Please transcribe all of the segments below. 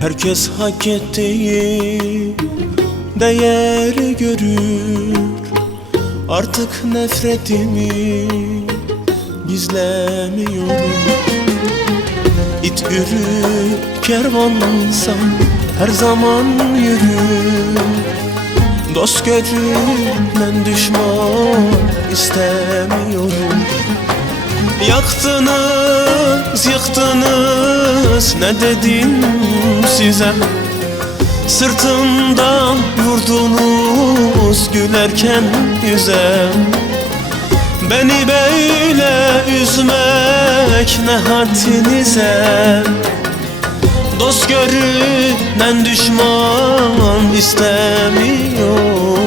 Herkes hak ettiği değeri görür. Artık nefretimi gizlemiyorum. İt yürü kervansan her zaman yürü. Dost görünen düşman istemiyorum. Yaktınız, yıktınız, ne dedim size? Sırtımdan vurdunuz gülerken yüze. Beni böyle üzmek ne haddinize? Dost görünen düşman istemiyorum.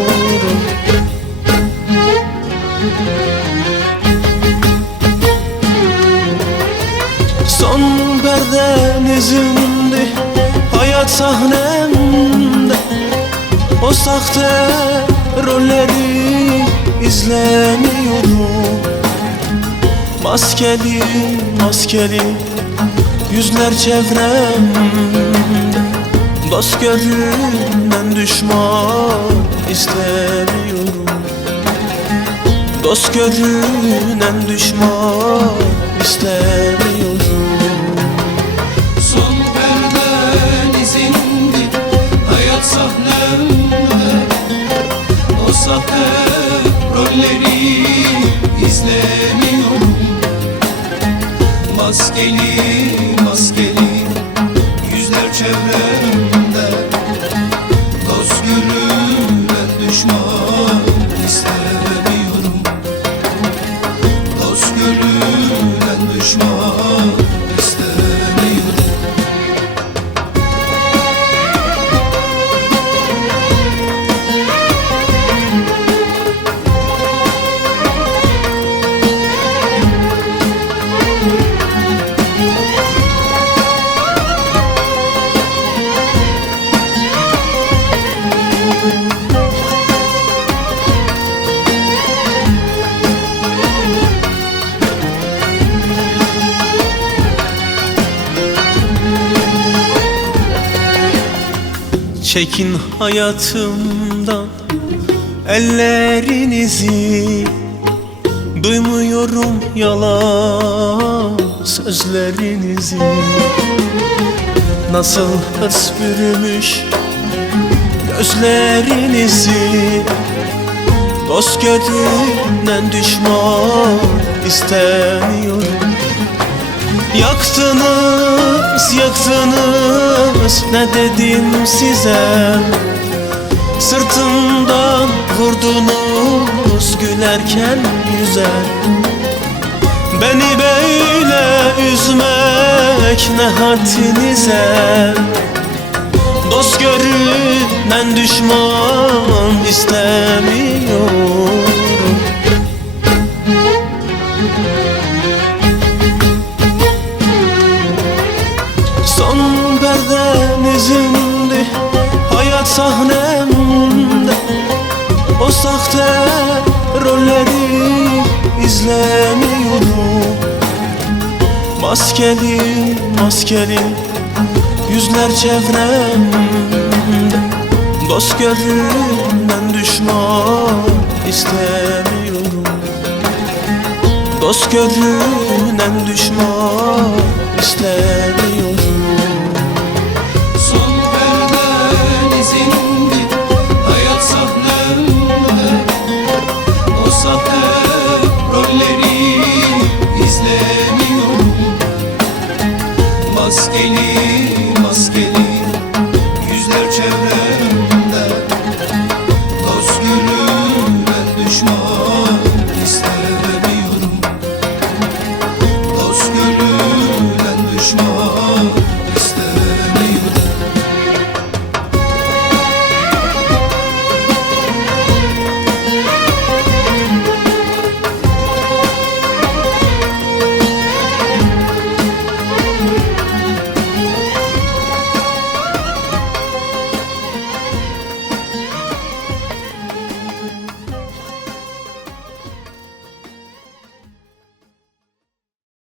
Son perdenizimdi hayat sahnemde. O sahte rolleri izlemiyorum. Maskeli maskeli yüzler çevremde. Dost görünen düşman istemiyorum. Dost görünen düşman istemiyorum. Son perden izindi hayat sahnemde. O sahte rolleri izlemiyorum. Maskeli maskeli yüzler çevremde. Dost görünen düşman istemiyorum. Dost görünen düşman istemiyorum. Çekin hayatımdan ellerinizi. Duymuyorum yalan sözlerinizi. Nasıl hırs bürümüş gözlerinizi. Dost görünen düşman istemiyorum. Yaktınız, yaktınız, ne dedim size? Sırtımdan vurdunuz gülerken yüze. Beni böyle üzmek ne haddinize? Dost görünen düşman istemiyorum. Son perdenizimdi hayat sahnemde. O sahte rolleri izlemiyorum. Maskeli maskeli yüzler çevremde. Dost görünen düşman istemiyorum. Dost görünen düşman istemiyorum. Son perden izindi hayat sahnemde. O sahte rolleri izlemiyorum. Maskeli